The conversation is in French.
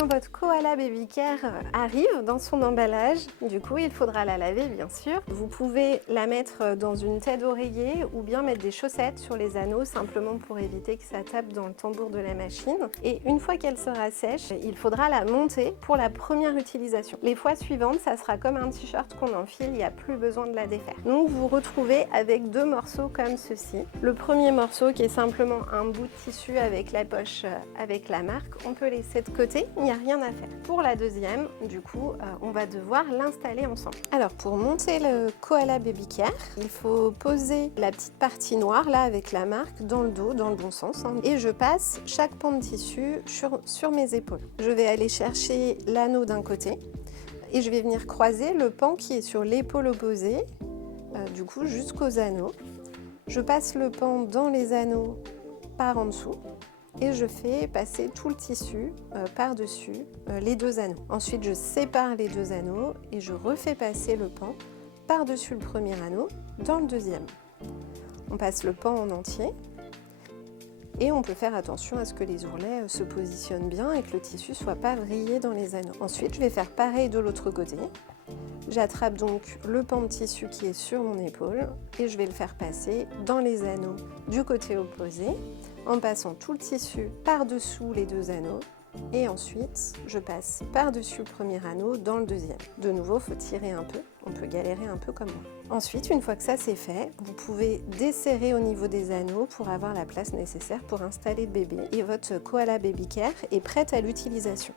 Quand votre Koala Baby Care arrive dans son emballage, du coup il faudra la laver bien sûr. Vous pouvez la mettre dans une tête d'oreiller ou bien mettre des chaussettes sur les anneaux simplement pour éviter que ça tape dans le tambour de la machine. Et une fois qu'elle sera sèche, il faudra la monter pour la première utilisation. Les fois suivantes, ça sera comme un t-shirt qu'on enfile, il n'y a plus besoin de la défaire. Donc vous vous retrouvez avec deux morceaux comme ceci. Le premier morceau qui est simplement un bout de tissu avec la poche avec la marque, on peut laisser de côté, il n'y a rien à faire. Pour la deuxième, du coup, on va devoir l'installer ensemble. Alors pour monter le Koala Baby Care, il faut poser la petite partie noire là avec la marque dans le dos, dans le bon sens, hein, et je passe chaque pan de tissu sur mes épaules. Je vais aller chercher l'anneau d'un côté et je vais venir croiser le pan qui est sur l'épaule opposée, du coup jusqu'aux anneaux. Je passe le pan dans les anneaux par en dessous et je fais passer tout le tissu par-dessus les deux anneaux. Ensuite, je sépare les deux anneaux et je refais passer le pan par-dessus le premier anneau dans le deuxième. On passe le pan en entier et on peut faire attention à ce que les ourlets se positionnent bien et que le tissu ne soit pas vrillé dans les anneaux. Ensuite, je vais faire pareil de l'autre côté. J'attrape donc le pan de tissu qui est sur mon épaule et je vais le faire passer dans les anneaux du côté opposé en passant tout le tissu par-dessous les deux anneaux et ensuite je passe par-dessus le premier anneau dans le deuxième. De nouveau, il faut tirer un peu, on peut galérer un peu comme moi. Ensuite, une fois que ça c'est fait, vous pouvez desserrer au niveau des anneaux pour avoir la place nécessaire pour installer le bébé et votre Koala Baby Care est prête à l'utilisation.